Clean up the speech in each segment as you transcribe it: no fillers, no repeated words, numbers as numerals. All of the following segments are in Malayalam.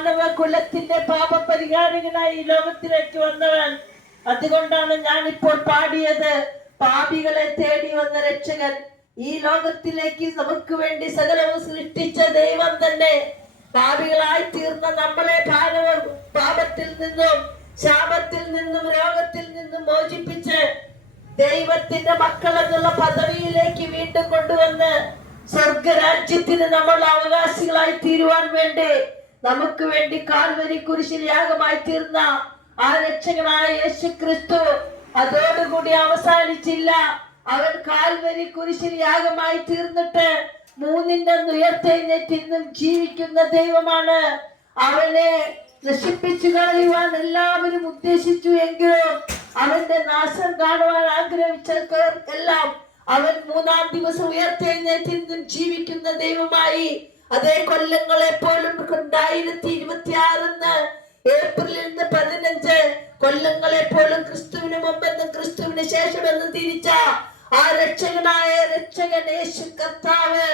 മാനവ കുലത്തിന്റെ പാപപരിഹാരകനായി ഈ ലോകത്തിലേക്ക് വന്നവൻ. അതുകൊണ്ടാണ് ഞാനിപ്പോൾ പാടിയത്, പാപികളെ തേടി വന്ന രക്ഷകൻ. ഈ ലോകത്തിലേക്ക് നമുക്ക് വേണ്ടി സകലവും സൃഷ്ടിച്ച ദൈവം തന്നെ പാപികളായി തീർന്ന നമ്മളെ പാപത്തിൽ നിന്നും ശാപത്തിൽ നിന്നും രോഗത്തിൽ നിന്നും മോചിപ്പിച്ച് ദൈവത്തിന്റെ മക്കൾ എന്നുള്ള പദവിയിലേക്ക് വീണ്ടും കൊണ്ടുവന്ന് സ്വർഗരാജ്യത്തിന് നമ്മൾ അവകാശികളായി തീരുവാൻ വേണ്ടി നമുക്ക് വേണ്ടി കാൽവരി കുരിശിൽ യാഗമായി തീർന്ന ആ രക്ഷകനായ യേശു ക്രിസ്തു അതോടുകൂടി അവസാനിച്ചില്ല. അവൻ കാൽവരി കുരിശിൽ യാഗമായി തീർന്നിട്ട് മൂന്നിന്റെ ഉയർത്തെഴുന്നേറ്റ് ഇന്നും ജീവിക്കുന്ന ദൈവമാണ്. അവനെ നശിപ്പിച്ചു കളയുവാൻ എല്ലാവരും ഉദ്ദേശിച്ചു എങ്കിലും അവന്റെ നാശം കാണുവാൻ ആഗ്രഹിച്ചവർക്കെല്ലാം അവൻ മൂന്നാം ദിവസം ഉയർത്തെഴുന്നേറ്റ് ഇന്നും ജീവിക്കുന്ന ദൈവമായി. അതേ കൊല്ലങ്ങളെ പോലും 2026 ഏപ്രിലിൽ 15 കൊല്ലങ്ങളെ പോലും ക്രിസ്തുവിന് മുമ്പെന്നും ക്രിസ്തുവിന് ശേഷമെന്നും തിരിച്ച ആ രക്ഷകൻ യേശു കർത്താവ്.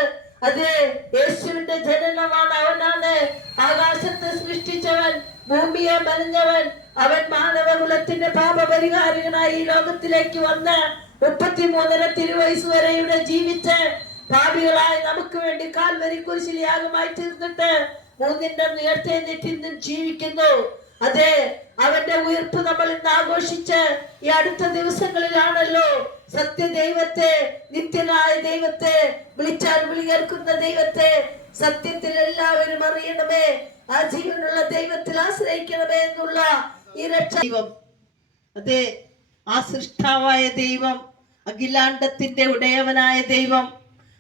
അത് യേശുവിന്റെ ജനനമാണ്. അവനാണ് ആകാശത്തെ സൃഷ്ടിച്ചവൻ, ഭൂമിയെ മെനഞ്ഞവൻ. അവൻ മാനവകുലത്തിന്റെ പാപപരിഹാരകനായി ഈ ലോകത്തിലേക്ക് വന്ന് 33 തിരുവയസ്സ് വരെ ഇവിടെ ജീവിച്ച് പാപികളായി നമുക്ക് വേണ്ടി കാൽവരി കുരിശിൽ യാഗമായി തീർന്നിട്ട് മൂന്നിന്റെ ഉയർത്തെഴുന്നേറ്റ് ഇന്നും ജീവിക്കുന്നു. അതെ, അവന്റെ ഉയർപ്പ് നമ്മൾ ഇന്ന് ആഘോഷിച്ച് ഈ അടുത്ത ദിവസങ്ങളിലാണല്ലോ സത്യദൈവത്തെ, നിത്യനായ ദൈവത്തെ, വിളിച്ചാൽ വിളി കേൾക്കുന്ന ദൈവത്തെ സത്യത്തിൽ എല്ലാവരും അറിയണമേ, ആ ജീവനുള്ള ദൈവത്തിൽ ആശ്രയിക്കണമേ എന്നുള്ള ഈ രക്ഷ. അതെ, ആ സൃഷ്ടാവായ ദൈവം, അഖിലാണ്ടത്തിന്റെ ഉടയവനായ ദൈവം,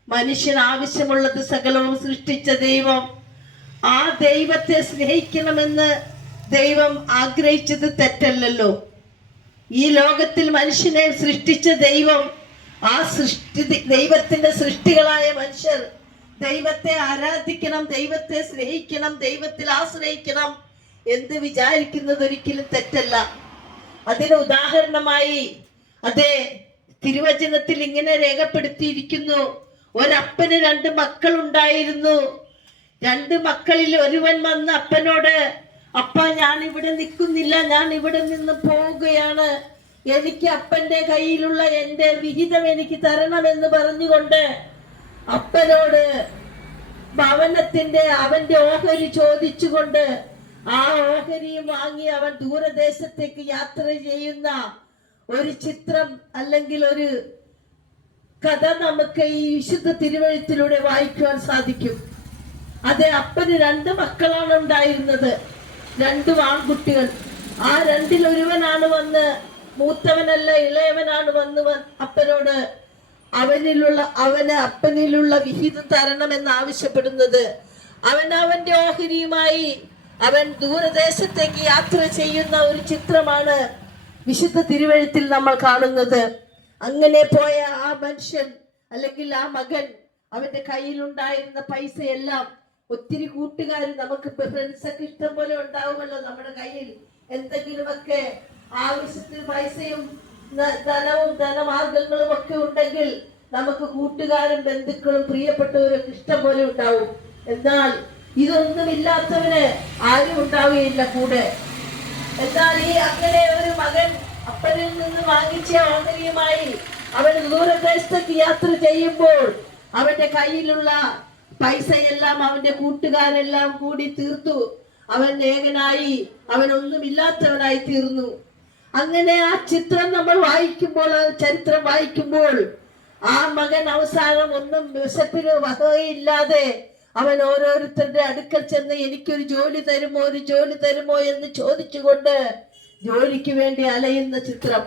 മനുഷ്യൻ ആവശ്യമുള്ളത് സകലവും സൃഷ്ടിച്ച ദൈവം, ആ ദൈവത്തെ സ്നേഹിക്കണമെന്ന് ദൈവം ആഗ്രഹിച്ചത് തെറ്റല്ലല്ലോ. ഈ ലോകത്തിൽ മനുഷ്യനെ സൃഷ്ടിച്ച ദൈവം, ആ ദൈവത്തിന്റെ സൃഷ്ടികളായ മനുഷ്യർ ദൈവത്തെ ആരാധിക്കണം, ദൈവത്തെ സ്നേഹിക്കണം, ദൈവത്തിൽ ആശ്രയിക്കണം എന്ന് വിചാരിക്കുന്നത് ഒരിക്കലും തെറ്റല്ല. അതിന് ഉദാഹരണമായി അതെ തിരുവചനത്തിൽ ഇങ്ങനെ രേഖപ്പെടുത്തിയിരിക്കുന്നു, ഒരപ്പന് 2 മക്കൾ ഉണ്ടായിരുന്നു. 2 മക്കളിൽ ഒരുവൻ വന്ന് അപ്പനോട്, അപ്പ ഞാൻ ഇവിടെ നിൽക്കുന്നില്ല, ഞാൻ ഇവിടെ നിന്ന് പോവുകയാണ്, എനിക്ക് അപ്പന്റെ കയ്യിലുള്ള എന്റെ വിഹിതം എനിക്ക് തരണമെന്ന് പറഞ്ഞുകൊണ്ട് അപ്പനോട് അവന്റെ ഓഹരി ചോദിച്ചുകൊണ്ട് ആ ഓഹരിയും വാങ്ങി അവൻ ദൂരദേശത്തേക്ക് യാത്ര ചെയ്യുന്ന ഒരു ചിത്രം അല്ലെങ്കിൽ ഒരു കഥ നമുക്ക് ഈ വിശുദ്ധ തിരുവെഴുത്തിലൂടെ വായിക്കുവാൻ സാധിക്കും. അതെ, അപ്പന് 2 മക്കളാണ് ഉണ്ടായിരുന്നത്, 2 ആൺകുട്ടികൾ. ആ 2-ൽ ഒരുവനാണ് വന്ന്, മൂത്തവനല്ല ഇളയവനാണ് വന്ന് അപ്പനോട് അപ്പനിലുള്ള വിഹിതം തരണമെന്ന് ആവശ്യപ്പെടുന്നത്. അവന്റെ ഓഹരിയുമായി അവൻ ദൂരദേശത്തേക്ക് യാത്ര ചെയ്യുന്ന ഒരു ചിത്രമാണ് വിശുദ്ധ തിരുവെഴുത്തിൽ നമ്മൾ കാണുന്നത്. അങ്ങനെ പോയ ആ മനുഷ്യൻ അല്ലെങ്കിൽ ആ മകൻ, അവന്റെ കയ്യിലുണ്ടായിരുന്ന പൈസയെല്ലാം, ഒത്തിരി കൂട്ടുകാർ, നമുക്ക് ഫ്രണ്ട്സൊക്കെ ഇഷ്ടം പോലെ ഉണ്ടാവുമല്ലോ നമ്മുടെ കയ്യിൽ, എന്തെങ്കിലുമൊക്കെ ആവശ്യത്തിന് പൈസയും ധനവും ധനമാർഗങ്ങളും ഒക്കെ ഉണ്ടെങ്കിൽ നമുക്ക് കൂട്ടുകാരും ബന്ധുക്കളും പ്രിയപ്പെട്ടവരൊക്കെ ഇഷ്ടം പോലെ ഉണ്ടാവും. എന്നാൽ ഇതൊന്നും ഇല്ലാത്തവന് ആരും ഉണ്ടാവുകയില്ല കൂടെ. എന്നാൽ ഈ അങ്ങനെ ഒരു മകൻ അപ്പനിൽ നിന്ന് വാങ്ങിച്ച ഓഹരിയുമായി അവൻ ദൂരദേശത്തേക്ക് യാത്ര ചെയ്യുമ്പോൾ അവന്റെ കയ്യിലുള്ള പൈസയെല്ലാം അവന്റെ കൂട്ടുകാരെല്ലാം കൂടി തീർത്തു. അവൻ ഏകനായി, അവനൊന്നുമില്ലാത്തവനായി തീർന്നു. അങ്ങനെ ആ ചിത്രം നമ്മൾ വായിക്കുമ്പോൾ, ആ ചരിത്രം വായിക്കുമ്പോൾ, ആ മകൻ അവസാനം ഒന്നും വിശപ്പിന് വകയില്ലാതെ അവൻ ഓരോരുത്തരുടെ അടുക്കൽ ചെന്ന് എനിക്കൊരു ജോലി തരുമോ, ഒരു ജോലി തരുമോ എന്ന് ചോദിച്ചുകൊണ്ട് ജോലിക്ക് വേണ്ടി അലയുന്ന ചിത്രം.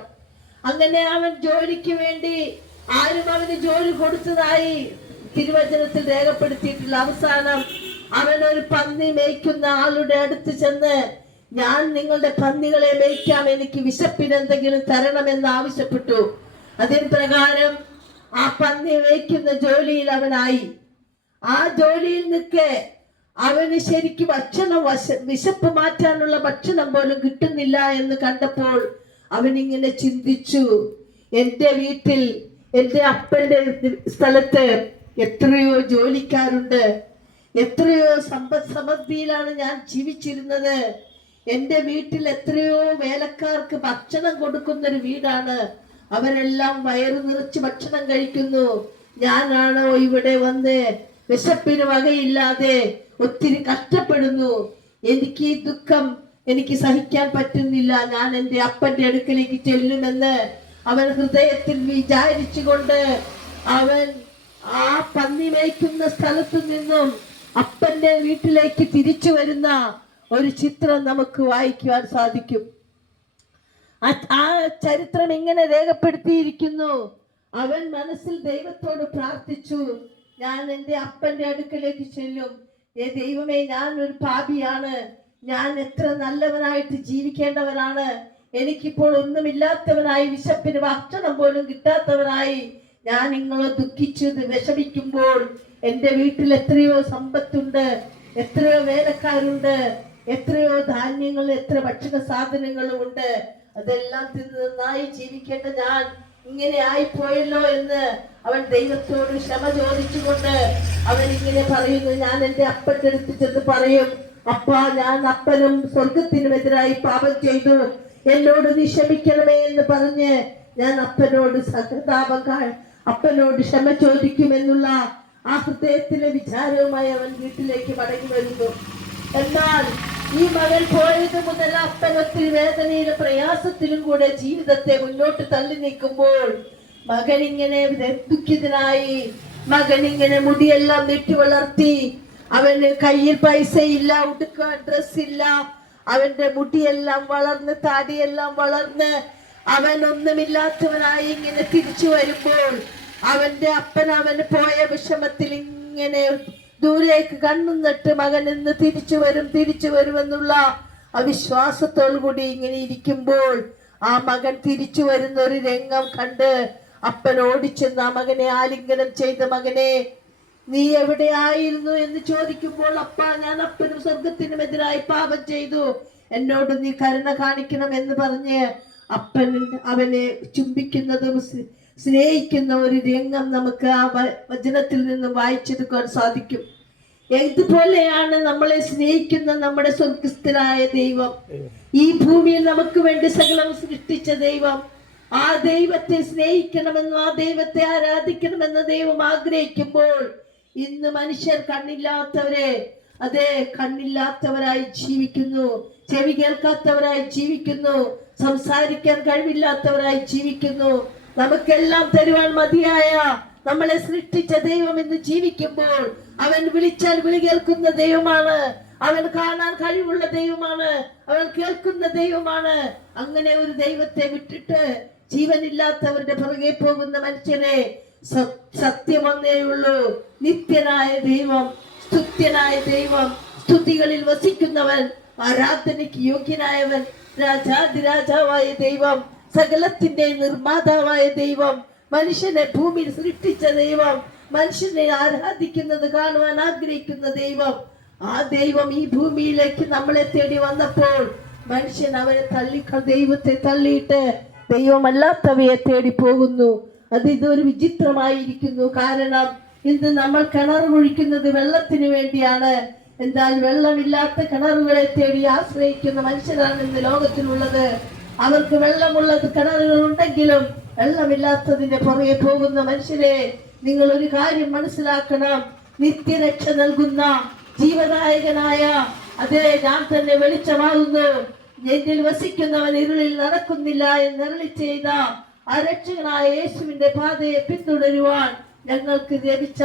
അങ്ങനെ അവൻ ജോലിക്ക് വേണ്ടി ആരും അവന് ജോലി കൊടുത്തതായി തിരുവചനത്തിൽ രേഖപ്പെടുത്തിയിട്ടില്ല. അവസാനം അവൻ ഒരു പന്നി മേയ്ക്കുന്ന ആളുടെ അടുത്ത് ചെന്ന്, ഞാൻ നിങ്ങളുടെ പന്നികളെ മേയ്ക്കാം, എനിക്ക് വിശപ്പിന് എന്തെങ്കിലും തരണമെന്ന് ആവശ്യപ്പെട്ടു. അതിന് പ്രകാരം ആ പന്നി മേയ്ക്കുന്ന ജോലിയിൽ അവനായി. ആ ജോലിയിൽ നിൽക്കെ അവന് ശരിക്കും വിശപ്പ് മാറ്റാനുള്ള ഭക്ഷണം പോലും കിട്ടുന്നില്ല എന്ന് കണ്ടപ്പോൾ അവനിങ്ങനെ ചിന്തിച്ചു, എന്റെ വീട്ടിൽ, എന്റെ അപ്പന്റെ സ്ഥലത്ത് എത്രയോ ജോലിക്കാരുണ്ട്, എത്രയോ സമ്പദ് സമൃദ്ധിയിലാണ് ഞാൻ ജീവിച്ചിരുന്നത്. എൻ്റെ വീട്ടിൽ എത്രയോ വേലക്കാർക്ക് ഭക്ഷണം കൊടുക്കുന്ന ഒരു വീടാണ്. അവരെല്ലാം വയറു നിറച്ച് ഭക്ഷണം കഴിക്കുന്നു. ഞാനാണോ ഇവിടെ വന്ന് വിശപ്പിന് വകയില്ലാതെ ഒത്തിരി കഷ്ടപ്പെടുന്നു. എനിക്ക് ഈ ദുഃഖം എനിക്ക് സഹിക്കാൻ പറ്റുന്നില്ല. ഞാൻ എൻ്റെ അപ്പന്റെ അടുക്കലേക്ക് ചെല്ലുമെന്ന് അവൻ ഹൃദയത്തിൽ വിചാരിച്ചുകൊണ്ട് അവൻ ആ പന്നി മേയ്ക്കുന്ന സ്ഥലത്തു നിന്നും അപ്പന്റെ വീട്ടിലേക്ക് തിരിച്ചു വരുന്ന ഒരു ചിത്രം നമുക്ക് വായിക്കുവാൻ സാധിക്കും. ആ ചരിത്രം ഇങ്ങനെ രേഖപ്പെടുത്തിയിരിക്കുന്നു. അവൻ മനസ്സിൽ ദൈവത്തോട് പ്രാർത്ഥിച്ചു, ഞാൻ എൻ്റെ അപ്പന്റെ അടുക്കലേക്ക് ചെല്ലും. ദൈവമേ, ഞാൻ ഒരു പാപിയാണ്. ഞാൻ എത്ര നല്ലവനായിട്ട് ജീവിക്കേണ്ടവനാണ്. എനിക്കിപ്പോൾ ഒന്നുമില്ലാത്തവനായി, വിശപ്പിന് ഭക്ഷണം പോലും കിട്ടാത്തവനായി ഞാൻ നിങ്ങളെ ദുഃഖിച്ചത് വിഷമിക്കുമ്പോൾ എൻ്റെ വീട്ടിൽ എത്രയോ സമ്പത്തുണ്ട്, എത്രയോ വേലക്കാരുണ്ട്, എത്രയോ ധാന്യങ്ങൾ, എത്ര ഭക്ഷണ സാധനങ്ങളും ഉണ്ട്. അതെല്ലാം തിന്ന് നന്നായി ജീവിക്കേണ്ട ഞാൻ ഇങ്ങനെ ആയിപ്പോയല്ലോ എന്ന് അവൻ ദൈവത്തോട് ക്ഷമ ചോദിച്ചുകൊണ്ട് അവൻ ഇങ്ങനെ പറയുന്നു. ഞാൻ എൻ്റെ അപ്പന്റെ അടുത്ത് ചെന്ന് പറയും, അപ്പാ, ഞാൻ അപ്പനും സ്വർഗത്തിനുമെതിരായി പാപം ചെയ്തു, എന്നോട് നീ ക്ഷമിക്കണമേ എന്ന് പറഞ്ഞ് ഞാൻ അപ്പനോട് അപ്പനോട് ക്ഷമ ചോദിക്കുമെന്നുള്ള ആ ഹൃദയത്തിലെ വിചാരവുമായി അവൻ വീട്ടിലേക്ക് മടങ്ങി വരുന്നു. എന്നാൽ ഈ മകൻ പോയത് മുതൽ അപ്പൻ ഒത്തിരി വേദനയിലും പ്രയാസത്തിലും കൂടെ ജീവിതത്തെ മുന്നോട്ട് തള്ളി നീക്കുമ്പോൾ മകൻ ഇങ്ങനെ ദുഃഖിതനായി, മകൻ ഇങ്ങനെ മുടിയെല്ലാം വെട്ടി വളർത്തി, അവന് കയ്യിൽ പൈസ ഇല്ല, ഉടുക്കാൻ ഡ്രസ്സില്ല, അവന്റെ മുടിയെല്ലാം വളർന്ന് താടിയെല്ലാം വളർന്ന് അവൻ ഒന്നുമില്ലാത്തവനായി ഇങ്ങനെ തിരിച്ചു വരുമ്പോൾ അവന്റെ അപ്പൻ അവന് പോയ വിഷമത്തിൽ ഇങ്ങനെ ദൂരേക്ക് കണ്ണുന്നിട്ട് മകൻ ഇന്ന് തിരിച്ചു വരുമെന്നുള്ള അവിശ്വാസത്തോടു കൂടി ഇങ്ങനെ ഇരിക്കുമ്പോൾ ആ മകൻ തിരിച്ചു വരുന്ന ഒരു രംഗം കണ്ട് അപ്പൻ ഓടിച്ചെന്ന് ആ മകനെ ആലിംഗനം ചെയ്ത, മകനെ, നീ എവിടെയായിരുന്നു എന്ന് ചോദിക്കുമ്പോൾ, അപ്പ, ഞാൻ അപ്പനും സ്വർഗത്തിനുമെതിരായി പാപം ചെയ്തു, എന്നോട് നീ കരുണ കാണിക്കണം എന്ന് പറഞ്ഞ് അപ്പൻ അവനെ ചുംബിക്കുന്നതും സ്നേഹിക്കുന്ന ഒരു രംഗം നമുക്ക് ആ വചനത്തിൽ നിന്നും വായിച്ചെടുക്കാൻ സാധിക്കും. ഇതുപോലെയാണ് നമ്മളെ സ്നേഹിക്കുന്ന നമ്മുടെ സ്വർഗസ്ഥനായ ദൈവം. ഈ ഭൂമിയിൽ നമുക്ക് വേണ്ടി സകലം സൃഷ്ടിച്ച ദൈവം. ആ ദൈവത്തെ സ്നേഹിക്കണമെന്നും ആ ദൈവത്തെ ആരാധിക്കണമെന്ന് ദൈവം ആഗ്രഹിക്കുമ്പോൾ ഇന്ന് മനുഷ്യർ കണ്ണില്ലാത്തവരായി ജീവിക്കുന്നു, ചെവി കേൾക്കാത്തവരായി ജീവിക്കുന്നു, സംസാരിക്കാൻ കഴിവില്ലാത്തവരായി ജീവിക്കുന്നു. നമുക്കെല്ലാം തരുവാൻ മതിയായ നമ്മളെ സൃഷ്ടിച്ച ദൈവം ഇന്ന് ജീവിക്കുമ്പോൾ അവൻ വിളിച്ചാൽ വിളി കേൾക്കുന്ന ദൈവമാണ്, അവൻ കാണാൻ കഴിവുള്ള ദൈവമാണ്, അവൻ കേൾക്കുന്ന ദൈവമാണ്. അങ്ങനെ ഒരു ദൈവത്തെ വിട്ടിട്ട് ജീവനില്ലാത്തവരുടെ പുറകെ പോകുന്ന മനുഷ്യനെ സത്യം ഒന്നേയുള്ളൂ, നിത്യനായ ദൈവം, സ്തുത്യനായ ദൈവം, സ്തുതികളിൽ വസിക്കുന്നവൻ, ആരാധനയ്ക്ക് യോഗ്യനായവൻ, രാജാതിരാജാവായ ദൈവം, സകലത്തിന്റെ നിർമ്മാതാവായ ദൈവം, മനുഷ്യനെ ഭൂമിയിൽ സൃഷ്ടിച്ച ദൈവം, മനുഷ്യനെ ആരാധിക്കുന്നത് കാണുവാൻ ആഗ്രഹിക്കുന്ന ദൈവം, ആ ദൈവം ഈ ഭൂമിയിലേക്ക് നമ്മളെ തേടി വന്നപ്പോൾ മനുഷ്യൻ അവരെ ദൈവത്തെ തള്ളിയിട്ട് ദൈവമല്ലാത്തവയെ തേടി പോകുന്നു. ഇതൊരു വിചിത്രമായിരിക്കുന്നു. കാരണം ഇന്ന് നമ്മൾ കിണർ കുഴിക്കുന്നത് വെള്ളത്തിന് വേണ്ടിയാണ്. എന്നാൽ വെള്ളമില്ലാത്ത കിണറുകളെ തേടി ആശ്രയിക്കുന്ന മനുഷ്യരാണ് ഇന്ന് ലോകത്തിലുള്ളത്. അവർക്ക് വെള്ളമുള്ളത് കിണറുകൾ ഉണ്ടെങ്കിലും വെള്ളമില്ലാത്തതിന്റെ പുറകെ പോകുന്ന മനുഷ്യരെ നിങ്ങൾ ഒരു കാര്യം മനസ്സിലാക്കണം. നിത്യരക്ഷ നൽകുന്ന ജീവനായകനായ ഞാൻ തന്നെ വെളിച്ചമാകുന്നു, എന്നിൽ വസിക്കുന്നവൻ ഇരുളിൽ നടക്കുന്നില്ല എന്ന് അരുളി ചെയ്ത ആ രക്ഷകനായ യേശുവിന്റെ പാതയെ പിന്തുടരുവാൻ ഞങ്ങൾക്ക് ലഭിച്ച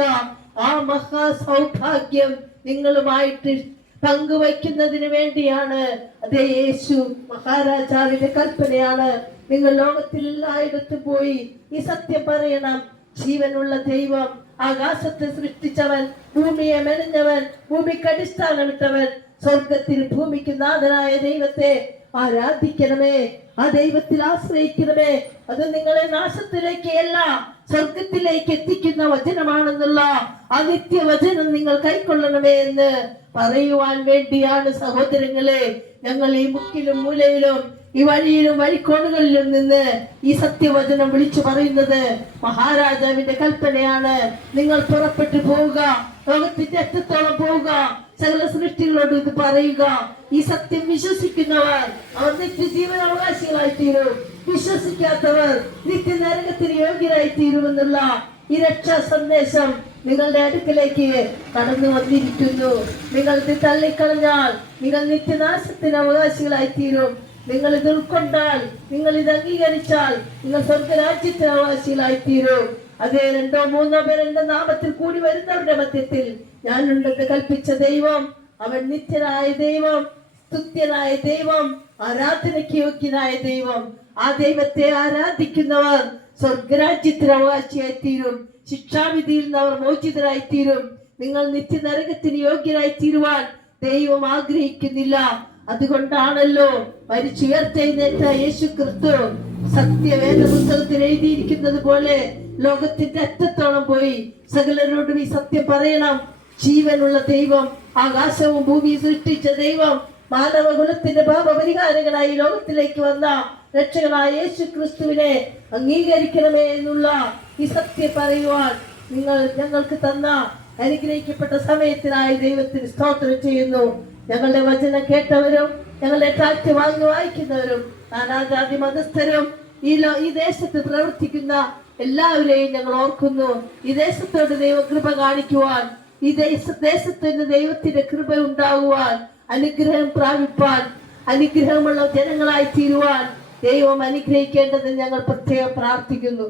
ആ മഹാസൗഭാഗ്യം നിങ്ങളുമായിട്ട് പങ്കുവയ്ക്കുന്നതിന് വേണ്ടിയാണ്. അതേ യേശു മഹാരാജാവിന്റെ കൽപ്പനയാണ്, നിങ്ങൾ ലോകത്തിൽ എല്ലായിടത്തും പോയി ഈ സത്യം പറയണം. ജീവനുള്ള ദൈവം, ആകാശത്തെ സൃഷ്ടിച്ചവൻ, ഭൂമിയെ മെനഞ്ഞവൻ, ഭൂമിക്ക് അടിസ്ഥാനമിട്ടവൻ, സ്വർഗത്തിൽ ഭൂമിക്ക് നാഥനായ ദൈവത്തെ ആരാധിക്കണമേ, ആ ദൈവത്തിൽ ആശ്രയിക്കണമേ. അത് നിങ്ങളെ നാശത്തിലേക്ക് അല്ല സ്വർഗത്തിലേക്ക് എത്തിക്കുന്ന വചനമാണെന്നുള്ള ആ നിത്യവചനം നിങ്ങൾ കൈക്കൊള്ളണമേ എന്ന് പറയുവാൻ വേണ്ടിയാണ് സഹോദരങ്ങളെ ഞങ്ങൾ ഈ മുക്കിലും മൂലയിലും ഈ വഴിയിലും വഴിക്കോണുകളിലും നിന്ന് ഈ സത്യവചനം വിളിച്ചു പറയുന്നത്. മഹാരാജാവിന്റെ കൽപ്പനയാണ്, നിങ്ങൾ പുറപ്പെട്ടു പോവുക, ലോകത്തിന്റെ അറ്റത്തോളം പോവുക, സകല സൃഷ്ടികളോട് ഇത് പറയുക. ഈ സത്യം വിശ്വസിക്കുന്നവർ അവർ നിത്യജീവൻ അവകാശികളായി തീരും, വിശ്വസിക്കാത്തവർ നിത്യനരകത്തിന് യോഗ്യരായി തീരുമെന്നുള്ള ഈ രക്ഷാ സന്ദേശം നിങ്ങളുടെ അടുക്കലേക്ക് കടന്നു വന്നിരിക്കുന്നു. നിങ്ങൾ ഇത് തള്ളിക്കളഞ്ഞാൽ നിങ്ങൾ നിത്യനാശത്തിന് അവകാശികളായി തീരും. നിങ്ങൾ ഇത് ഉൾക്കൊണ്ടാൽ, നിങ്ങൾ ഇത് അംഗീകരിച്ചാൽ നിങ്ങൾ സ്വർഗരാജ്യത്തിന് അവകാശികളായി തീരും. അതേ 2 3 പേർ എന്റെ നാമത്തിൽ കൂടി വരുന്നവരുടെ മധ്യത്തിൽ ഞാനുണ്ടെന്ന് കൽപ്പിച്ച ദൈവം, അവൻ നിത്യനായ ദൈവം, സ്തുത്യനായ ദൈവം, ആരാധനയ്ക്ക് യോഗ്യനായ ദൈവം. ആ ദൈവത്തെ ആരാധിക്കുന്നവർ സ്വർഗരാജ്യത്തിന് അവകാശിയായി തീരും. ശിക്ഷാവിധിയിൽ നിന്ന് അവർ മോചിതരായി തീരും. നിങ്ങൾ നിത്യനരകത്തിന് യോഗ്യരായി തീരുവാൻ ദൈവം ആഗ്രഹിക്കുന്നില്ല. അതുകൊണ്ടാണല്ലോ മരിച്ചുയർത്തെഴുന്നേറ്റ യേശു ക്രിസ്തു സത്യവേദ പുസ്തകത്തിൽ എഴുതിയിരിക്കുന്നത് പോലെ ലോകത്തിന്റെ അറ്റത്തോളം പോയി സകലരോടും ഈ സത്യം പറയണം. ജീവനുള്ള ദൈവം, ആകാശവും ഭൂമിയും സൃഷ്ടിച്ച ദൈവം, മാനവകുലത്തിന്റെ പാപപരിഹാരകനായി ലോകത്തിലേക്ക് വന്ന രക്ഷകനായ യേശു ക്രിസ്തുവിനെ അംഗീകരിക്കണമേ എന്നുള്ള ഈ സത്യം പറയുവാൻ നിങ്ങൾ ഞങ്ങൾക്ക് തന്ന അനുഗ്രഹിക്കപ്പെട്ട സമയത്തിനായി ദൈവത്തിന് സ്തോത്രം ചെയ്യുന്നു. ഞങ്ങളുടെ വചനം കേട്ടവരും ഞങ്ങളുടെ ട്രാക്ട് വായിക്കുന്നവരും നാനാജാതി മതസ്ഥരും ഈ ദേശത്ത് പ്രവർത്തിക്കുന്ന എല്ലാവരെയും ഞങ്ങൾ ഓർക്കുന്നു. ഈ ദേശത്തോട് ദൈവ കൃപ കാണിക്കുവാൻ, ഈ ദേശത്തിന് ദൈവത്തിന്റെ കൃപ ഉണ്ടാകുവാൻ, അനുഗ്രഹം പ്രാപിപ്പാൻ, അനുഗ്രഹമുള്ള ജനങ്ങളായി തീരുവാൻ ദൈവം അനുഗ്രഹിക്കേണ്ടത് ഞങ്ങൾ പ്രത്യേകം പ്രാർത്ഥിക്കുന്നു.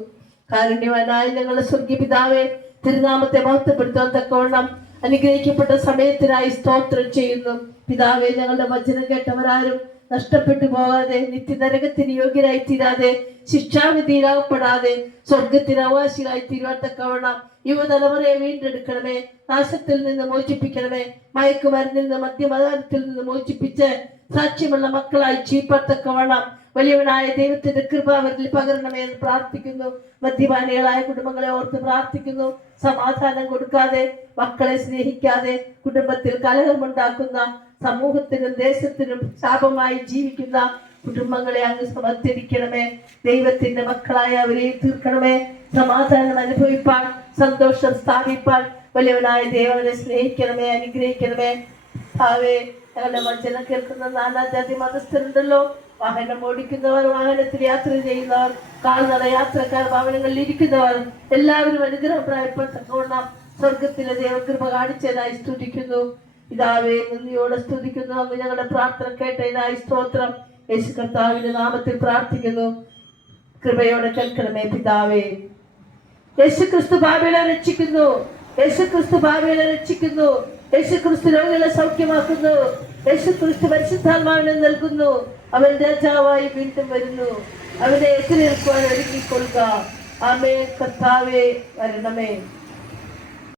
കാരുണ്യവാനായ ഞങ്ങളുടെ സ്വർഗീയ പിതാവേ, തിരുനാമത്തെ മഹത്വപ്പെടുത്താൻ തക്കവണ്ണം അനുഗ്രഹിക്കപ്പെട്ട സമയത്തിനായി സ്തോത്രം ചെയ്യുന്നു. പിതാവേ, ഞങ്ങളുടെ വചനം കേട്ടവരാരും നഷ്ടപ്പെട്ടു പോകാതെ, നിത്യനരകത്തിന് യോഗ്യരായി തീരാതെ, ശിക്ഷാവിധിയിലാകപ്പെടാതെ സ്വർഗത്തിന് അവകാശികളായി തീരുവാൻ തക്കവണ്ണം യുവതലമുറയെ വീണ്ടെടുക്കണമേ. നാശത്തിൽ നിന്ന് മോചിപ്പിക്കണമേ. മയക്കുമരുന്നിൽ നിന്ന്, മദ്യപദാർത്ഥത്തിൽ നിന്ന് മോചിപ്പിച്ച് സാക്ഷ്യമുള്ള മക്കളായി ജീവിപ്പത്തക്കവണ്ണം വലിയവനായ ദൈവത്തിന്റെ കൃപ അവരിൽ പകരണമേ എന്ന് പ്രാർത്ഥിക്കുന്നു. മദ്യപാനികളായ കുടുംബങ്ങളെ ഓർത്ത് പ്രാർത്ഥിക്കുന്നു. സമാധാനം കൊടുക്കാതെ, മക്കളെ സ്നേഹിക്കാതെ, കുടുംബത്തിൽ കലഹമുണ്ടാക്കുന്ന, സമൂഹത്തിനും ദേശത്തിനും ശാപമായി ജീവിക്കുന്ന കുടുംബങ്ങളെ അങ്ങ് സമർപ്പിക്കണമേ. ദൈവത്തിന്റെ മക്കളായ അവരെ തീർക്കണമേ. സമാധാനം അനുഭവിപ്പാൻ, സന്തോഷം സ്ഥാപിപ്പാൻ വലിയവനായ ദൈവനെ സ്നേഹിക്കണമേ, അനുഗ്രഹിക്കണമേ. ഭാവേ, ഞങ്ങളുടെ വചനം കേൾക്കുന്ന നാനാജാതി മതസ്ഥരുണ്ടല്ലോ. വാഹനം ഓടിക്കുന്നവർ, വാഹനത്തിൽ യാത്ര ചെയ്യുന്നവർ, കാൽനട യാത്രക്കാർ, ഭവനങ്ങളിൽ ഇരിക്കുന്നവർ എല്ലാവരും അനുഗ്രഹം പ്രായപ്പെട്ടോണം സ്വർഗത്തിലെ ദൈവകൃപ കാണിച്ചതായി സ്തുതിക്കുന്നു. പിതാവേ, നന്ദിയോടെ സ്തുതിക്കുന്നു. അങ്ങ് ഞങ്ങളുടെ പ്രാർത്ഥന കേട്ടതിനായി സ്തോത്രം. യേശു കർത്താവിന്റെ നാമത്തിൽ പ്രാർത്ഥിക്കുന്നു. കൃപയോടെ കേൾക്കണമേ പിതാവേ. യേശു ക്രിസ്തു പാപികളെ രക്ഷിക്കുന്നു. യേശു ക്രിസ്തു പാപികളെ രക്ഷിക്കുന്നു. യേശു ക്രിസ്തു രോഗികളെ സൗഖ്യമാക്കുന്നു. യേശു ക്രിസ്തു പരിശുദ്ധാത്മാവിനെ നൽകുന്നു. അവൻ രാജാവായി വീണ്ടും വരുന്നു. അവനെ എതിരേൽക്കുവാൻ ഒരുങ്ങിക്കൊള്ളുക. ആമേൻ. കർത്താവേ, വരണമേ.